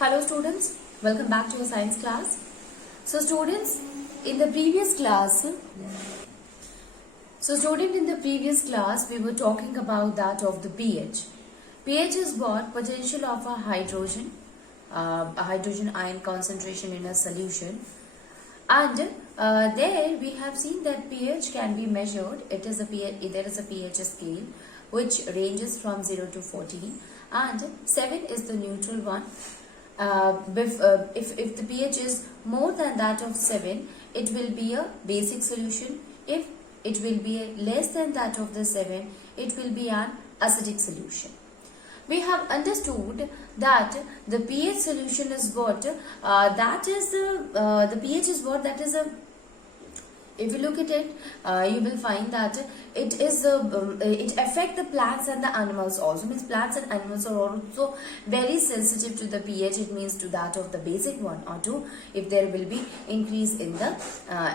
Hello students, welcome back to your science class. So students, in the previous class, we were talking about that of the pH. pH is what? Potential of a hydrogen ion concentration in a solution. And there we have seen that pH can be measured. There is a pH scale which ranges from 0 to 14, and 7 is the neutral one. If the pH is more than that of 7, it will be a basic solution. If it will be less than that of the 7, it will be an acidic solution. We have understood that the pH solution is what? The pH is what? That is a, if you look at it, you will find that it affects the plants and the animals also. Means plants and animals are also very sensitive to the pH. It means to that of the basic 1 or 2 if there will be increase in the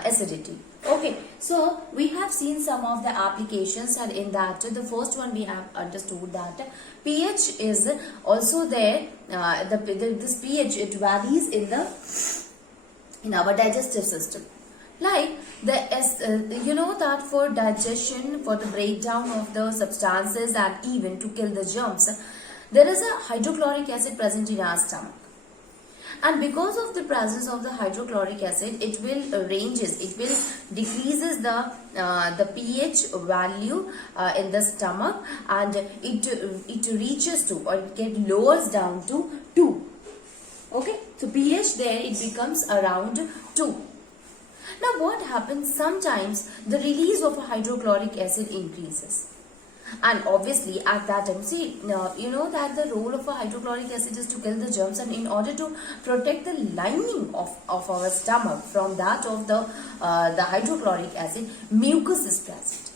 acidity. Okay, so we have seen some of the applications, and in that the first one we have understood that pH is also there. This pH, it varies in our digestive system. Like you know that for digestion, for the breakdown of the substances and even to kill the germs, there is a hydrochloric acid present in our stomach. And because of the presence of the hydrochloric acid, it will decreases the pH value in the stomach, and it reaches to, or it lowers down to 2. Okay, so pH there, it becomes around 2. Now what happens? Sometimes the release of a hydrochloric acid increases. And obviously at that time, you know that the role of a hydrochloric acid is to kill the germs, and in order to protect the lining of our stomach from that of the hydrochloric acid, mucus is present.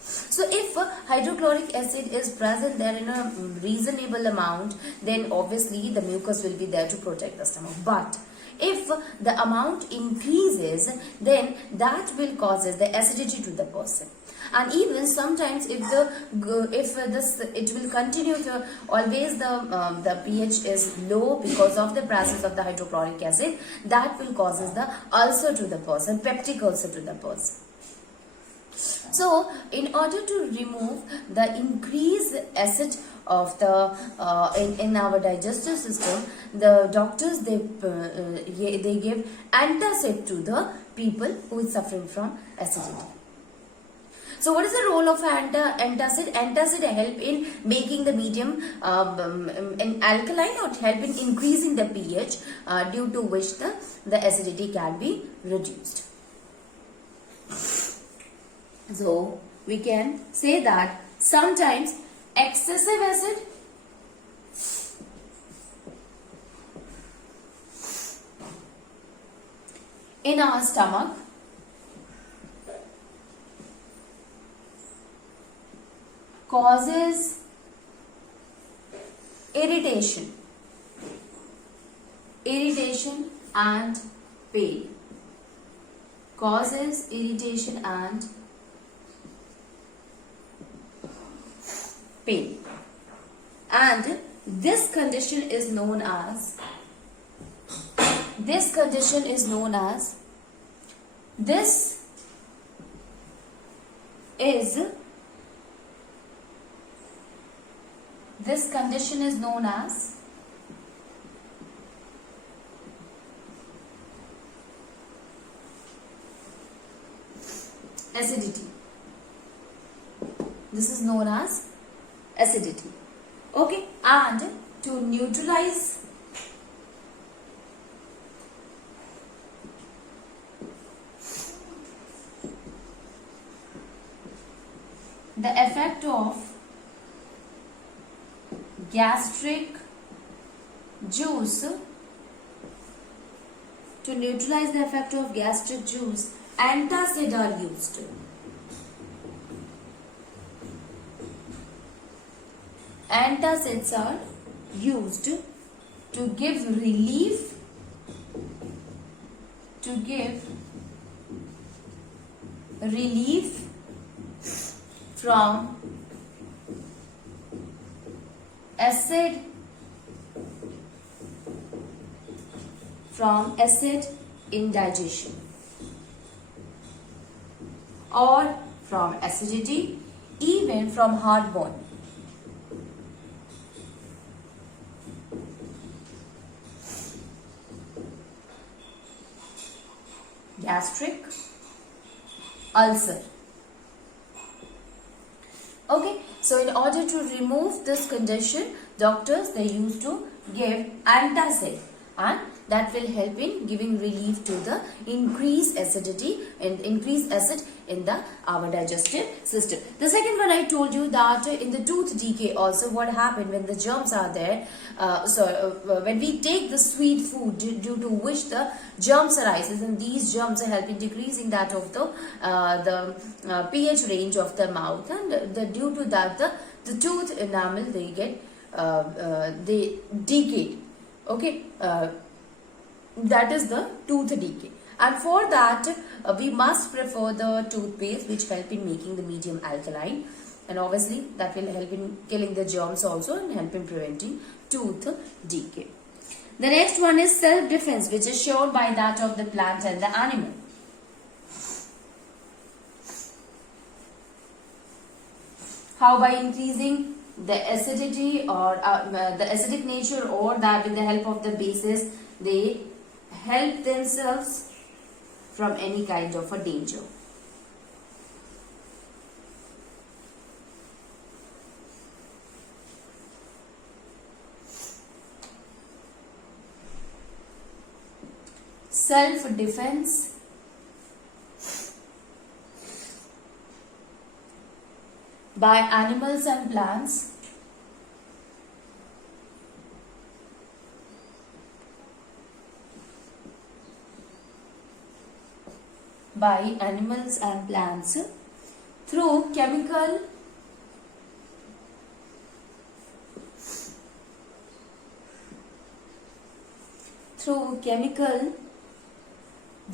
So if hydrochloric acid is present there in a reasonable amount, then obviously the mucus will be there to protect the stomach. But if the amount increases, then that will causes the acidity to the person. And even sometimes it will continue to always the pH is low because of the presence of the hydrochloric acid, that will causes the ulcer to the person, peptic ulcer to the person. So in order to remove the increased acid of the in our digestive system, the doctors they give antacid to the people who is suffering from acidity. So what is the role of antacid? Antacid help in making the medium in alkaline, or help in increasing the pH, due to which the acidity can be reduced. So we can say that sometimes excessive acid in our stomach causes irritation and pain. Causes irritation and pain. And this condition is known as this condition is known as acidity. This is known as acidity. Okay, and to neutralize the effect of gastric juice, antacid are used. Antacids are used to give relief from acid from acid indigestion or from acidity, even from heartburn. Gastric ulcer. Okay, so in order to remove this condition, doctors, they used to give antacid, and that will help in giving relief to the increased acidity and increased acid in the our digestive system. The second one, I told you that in the tooth decay also, what happened when the germs are there, when we take the sweet food due to which the germs arises, and these germs are helping decreasing that of the pH range of the mouth, and due to that the tooth enamel, they get they decay. Okay, that is the tooth decay, and for that we must prefer the toothpaste which help in making the medium alkaline, and obviously that will help in killing the germs also and help in preventing tooth decay. The next one is self-defense, which is shown by that of the plant and the animal. How? By increasing the acidity or the acidic nature, or that with the help of the bases, they help themselves from any kind of a danger. Self-defense by animals and plants through chemical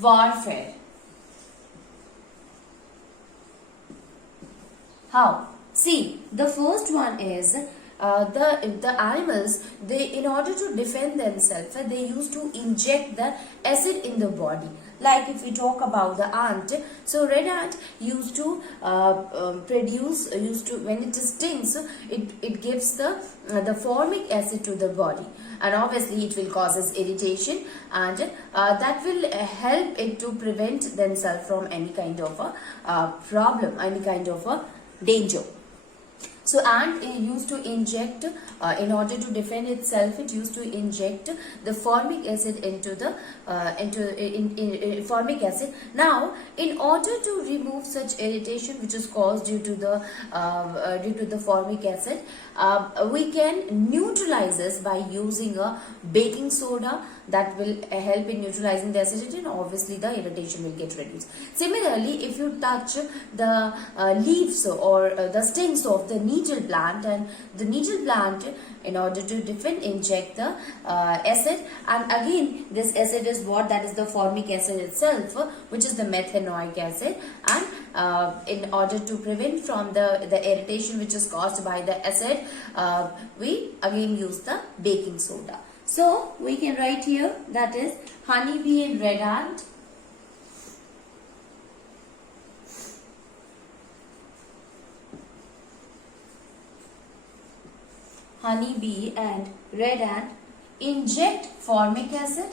warfare. How? See, the first one is the animals, they, in order to defend themselves, they used to inject the acid in the body. Like if we talk about the ant, so red ant used to when it stings, it gives the formic acid to the body, and obviously it will causes irritation, and that will help it to prevent themselves from any kind of a problem, any kind of a danger. So ant used to inject, in order to defend itself, it used to inject the formic acid into the formic acid. Now, in order to remove such irritation which is caused due to the formic acid, we can neutralize this by using a baking soda. That will help in neutralizing the acidity, and obviously the irritation will get reduced. Similarly, if you touch the leaves or the stems of the needle plant, and the needle plant, in order to defend, inject the acid, and again this acid is what? That is the formic acid itself, which is the methanoic acid, and in order to prevent from the irritation which is caused by the acid, we again use the baking soda. So we can write here, that is honeybee and red ant inject formic acid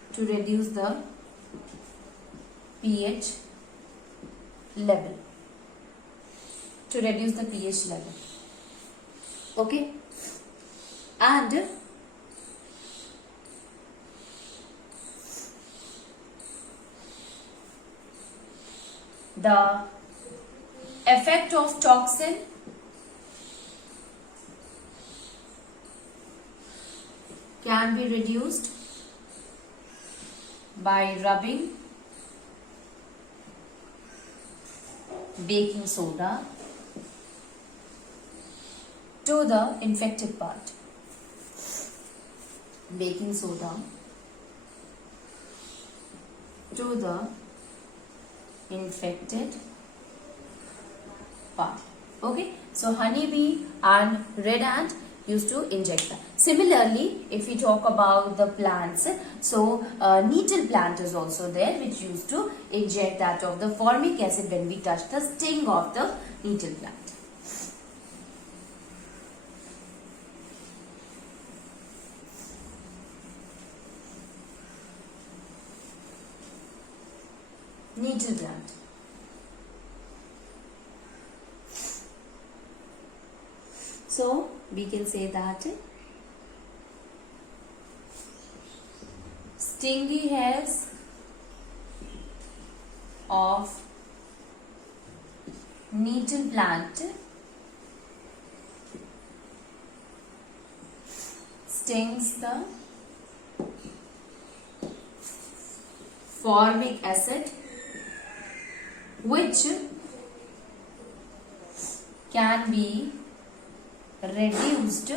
to reduce the pH level, okay, and the effect of toxin can be reduced by rubbing baking soda to the infected part. baking soda to the infected part. Okay, so honeybee and red ant used to inject that. Similarly, if we talk about the plants, so nettle plant is also there, which used to inject that of the formic acid when we touch the sting of the nettle plant. Nettle plant. So we can say that stingy hairs of nettle plant stings the formic acid, which can be reduced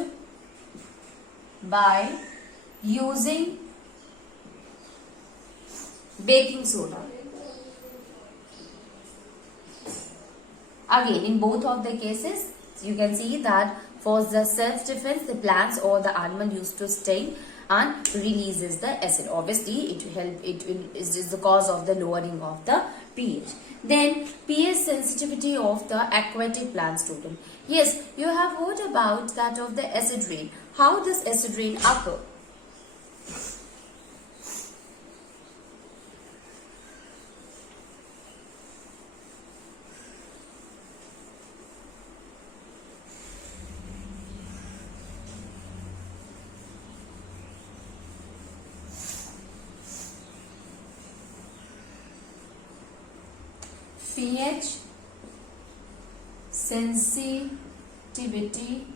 by using baking soda. Again, in both of the cases, you can see that for the self-defense, the plants or the animal used to sting and releases the acid. Obviously, it is the cause of the lowering of the pH. Then, pH sensitivity of the aquatic plant, student. Yes, you have heard about that of the acid rain. How does acid rain occur? pH sensitivity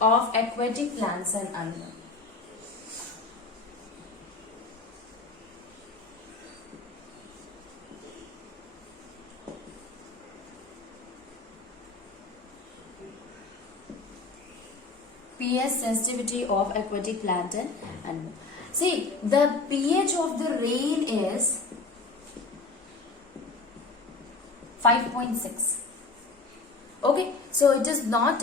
of aquatic plants and animals. pH sensitivity of aquatic plant and animal. See, the pH of the rain is 5.6. Okay, so it is not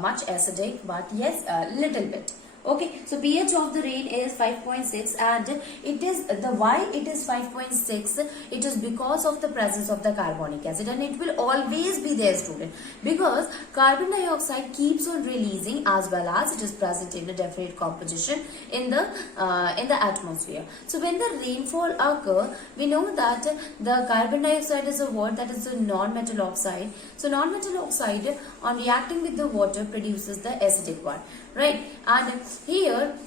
much acidic, but yes, a little bit. Okay, so pH of the rain is 5.6, and it is why it is 5.6. It is because of the presence of the carbonic acid, and it will always be there, student, because carbon dioxide keeps on releasing as well as it is present in a definite composition in the atmosphere. So when the rainfall occur, we know that the carbon dioxide is a what, that is a non-metal oxide. So non-metal oxide on reacting with the water produces the acidic one, right? And here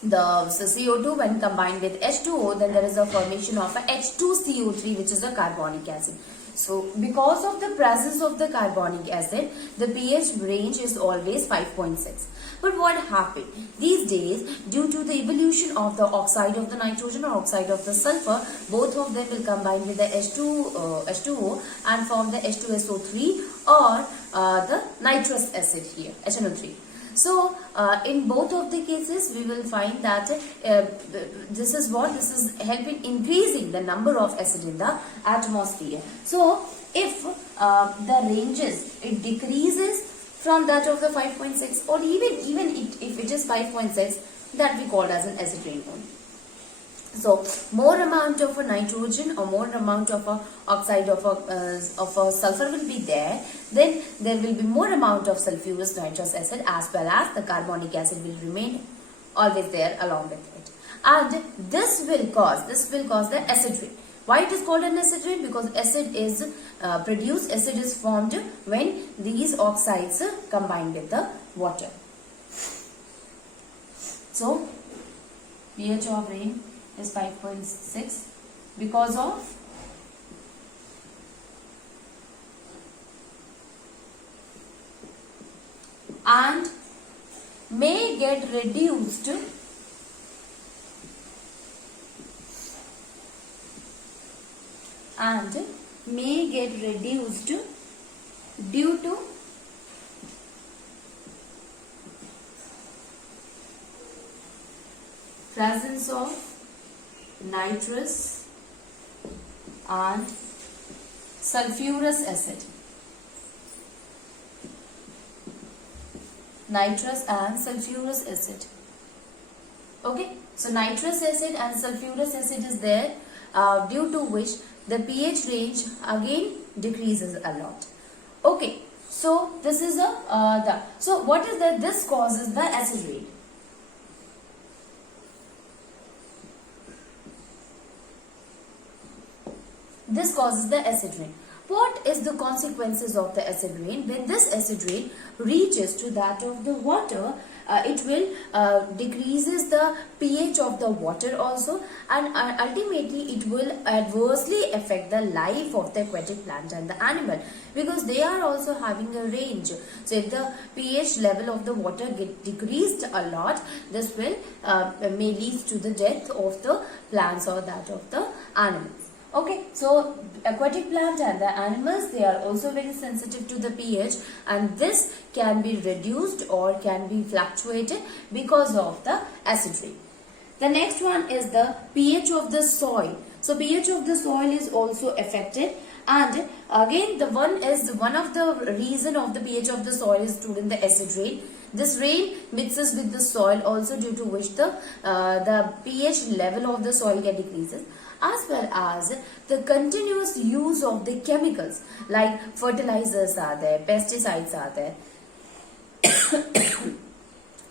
the CO2 when combined with H2O, then there is a formation of a H2CO3, which is a carbonic acid. So because of the presence of the carbonic acid, the pH range is always 5.6. But what happened? These days, due to the evolution of the oxide of the nitrogen or oxide of the sulfur, both of them will combine with the H2O and form the H2SO3 or the nitrous acid here, HNO3. So, in both of the cases, we will find that this is helping increasing the number of acid in the atmosphere. So, if the ranges, it decreases from that of the 5.6, or even if it is 5.6, that we call as an acid rain only. So, more amount of a nitrogen or more amount of a oxide of a sulfur will be there, then there will be more amount of sulfurous nitrous acid, as well as the carbonic acid will remain always there along with it. And this will cause the acid rain. Why it is called an acid rain? Because acid is formed when these oxides combine with the water. So, pH of rain is 5.6 because of and may get reduced due to presence of nitrous and sulfurous acid. Nitrous and sulfurous acid. Okay, so nitrous acid and sulfurous acid is there, due to which the pH range again decreases a lot. Okay, so this is so what is that? This causes the acid rain. This causes the acid rain. What is the consequences of the acid rain? When this acid rain reaches to that of the water, it will decreases the pH of the water also, and ultimately it will adversely affect the life of the aquatic plant and the animal, because they are also having a range. So if the pH level of the water get decreased a lot, this will may lead to the death of the plants or that of the animals. Okay, so aquatic plant and the animals, they are also very sensitive to the pH, and this can be reduced or can be fluctuated because of the acid rain. The next one is the pH of the soil. So pH of the soil is also affected, and again the one of the reason of the pH of the soil is stored in the acid rain. This rain mixes with the soil also, due to which the pH level of the soil get decreases, as well as the continuous use of the chemicals like fertilizers are there, pesticides are there,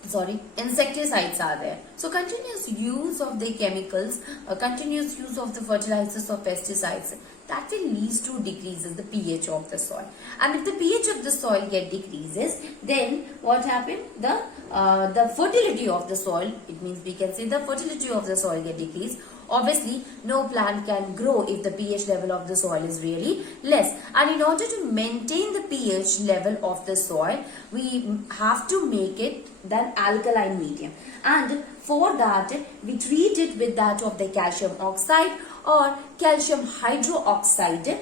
sorry, insecticides are there. So continuous use of the chemicals, continuous use of the fertilizers or pesticides, that will lead to decreases the pH of the soil. And if the pH of the soil get decreases, then what happen? The fertility of the soil, it means we can say the fertility of the soil get decreased. Obviously, no plant can grow if the pH level of the soil is really less. And in order to maintain the pH level of the soil, we have to make it an alkaline medium. And for that, we treat it with that of the calcium oxide or calcium hydroxide,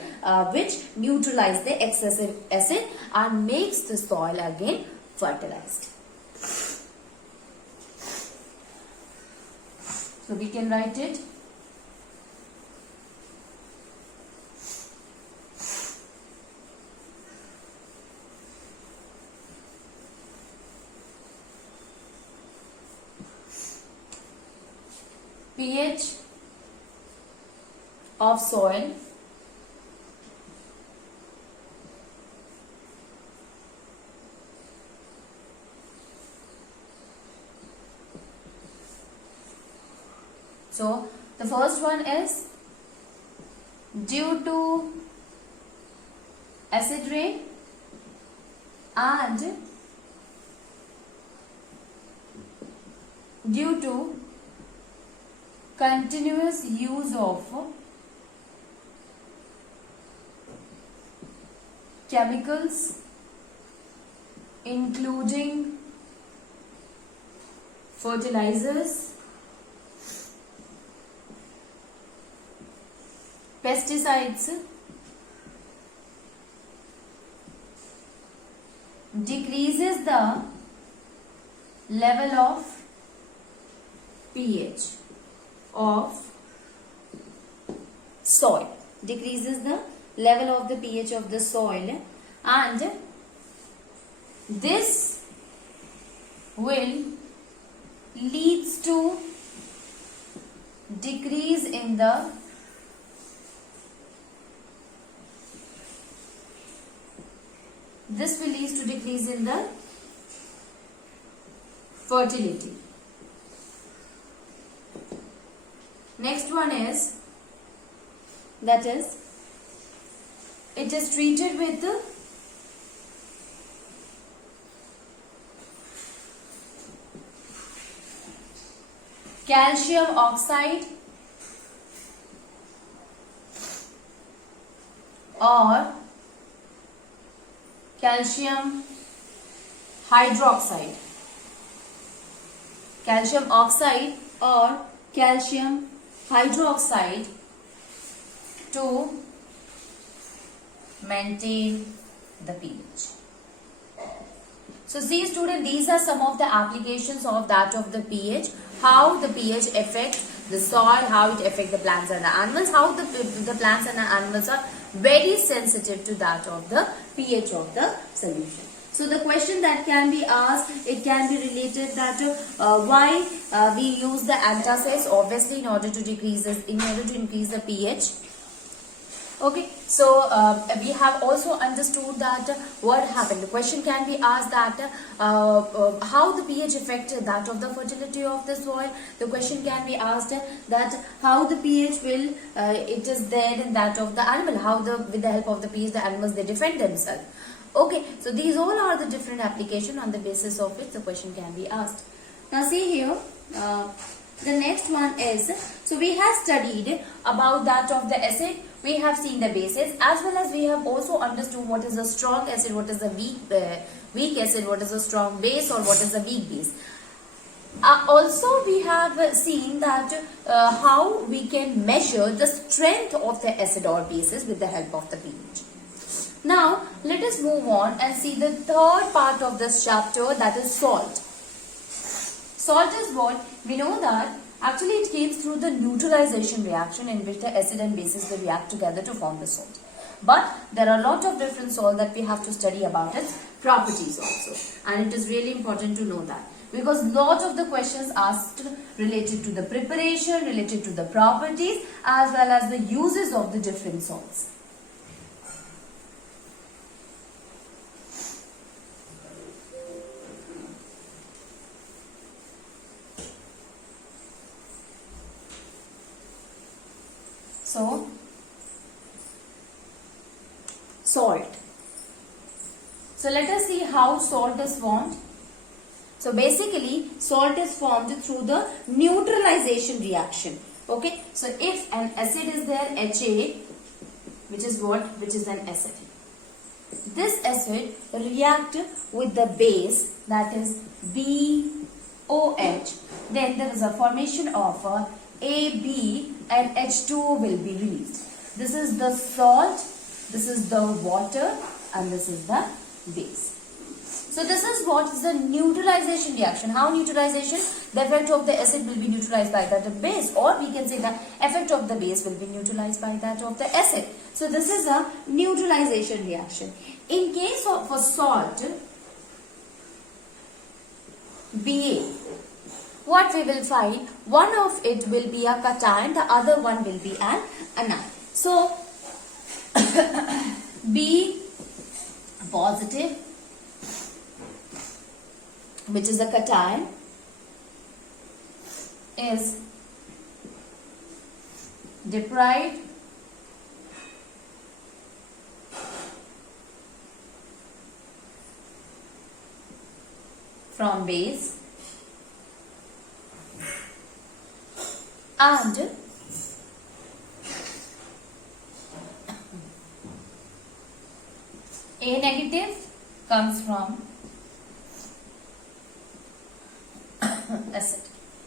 which neutralize the excessive acid and makes the soil again fertilized. So we can write it. pH of soil so the first one is due to acid rain and due to continuous use of chemicals including fertilizers, pesticides, decreases the level of pH of soil, decreases the level of the pH of the soil, and this will leads to decrease in the fertility. Next one is, that is, it is treated with the calcium oxide or calcium hydroxide. Calcium oxide or calcium hydroxide to maintain the pH. So see student, these are some of the applications of that of the pH. how the pH affects the soil, how it affects the plants and the animals, how the plants and the animals are very sensitive to that of the pH of the solution. So the question that can be asked, it can be related that why we use the antacids, obviously in order to increase the pH. Okay, so we have also understood that what happened. The question can be asked that how the pH affected that of the fertility of the soil. The question can be asked that how the pH will it is there in that of the animal. How with the help of the pH the animals they defend themselves. Okay, so these all are the different application on the basis of which the question can be asked. Now see here. The next one is, so we have studied about that of the acid, we have seen the bases, as well as we have also understood what is a strong acid, what is a weak acid, what is a strong base or what is a weak base. Also we have seen that how we can measure the strength of the acid or bases with the help of the pH. Now let us move on and see the third part of this chapter, that is salt. Salt is what? We know that actually it came through the neutralization reaction in which the acid and bases will react together to form the salt. But there are a lot of different salt that we have to study about its properties also. And it is really important to know that. Because lot of the questions asked related to the preparation, related to the properties, as well as the uses of the different salts. So, salt. So let us see how salt is formed. So basically, salt is formed through the neutralization reaction. Okay. So if an acid is there, Ha, which is what? Which is an acid. This acid react with the base, that is BOH. Then there is a formation of AB and H2O will be released. This is the salt, this is the water, and this is the base. So this is what is the neutralization reaction. How neutralization? The effect of the acid will be neutralized by that of base, or we can say the effect of the base will be neutralized by that of the acid. So this is a neutralization reaction. In case of for salt, Ba, what we will find, one of it will be a cation, the other one will be an anion. So, B positive, which is a cation, is deprived from base, and A negative comes from acid.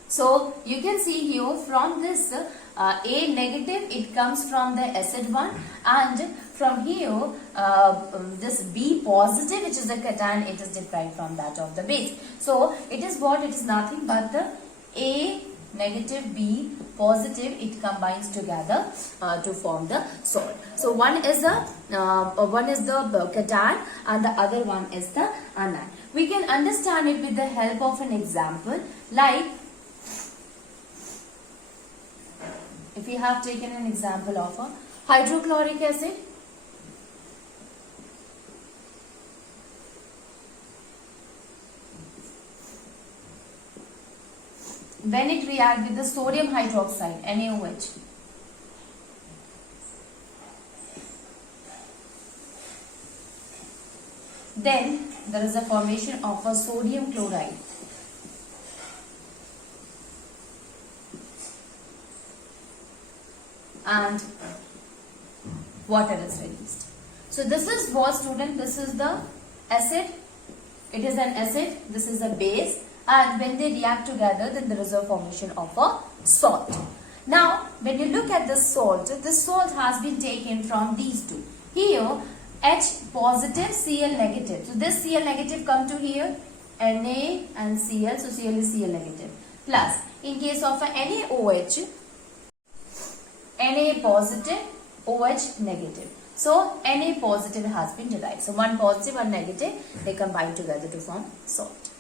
So you can see here from this A negative, it comes from the acid one, and from here this B positive, which is the cation, it is deprived from that of the base. So it is what? It is nothing but the A negative B positive, it combines together to form the salt. So one is the cation and the other one is the anion. We can understand it with the help of an example, like if we have taken an example of a hydrochloric acid. When it reacts with the sodium hydroxide, NaOH, then there is a formation of a sodium chloride. And water is released. So this is what, student? This is the acid. It is an acid. This is a base. And when they react together, then there is a formation of a salt. Now, when you look at this salt has been taken from these two. Here, H positive, Cl negative. So this Cl negative come to here, Na and Cl. So Cl is Cl negative. plus. In case of a NaOH, Na positive, OH negative. So Na positive has been derived. So one positive, one negative, they combine together to form salt.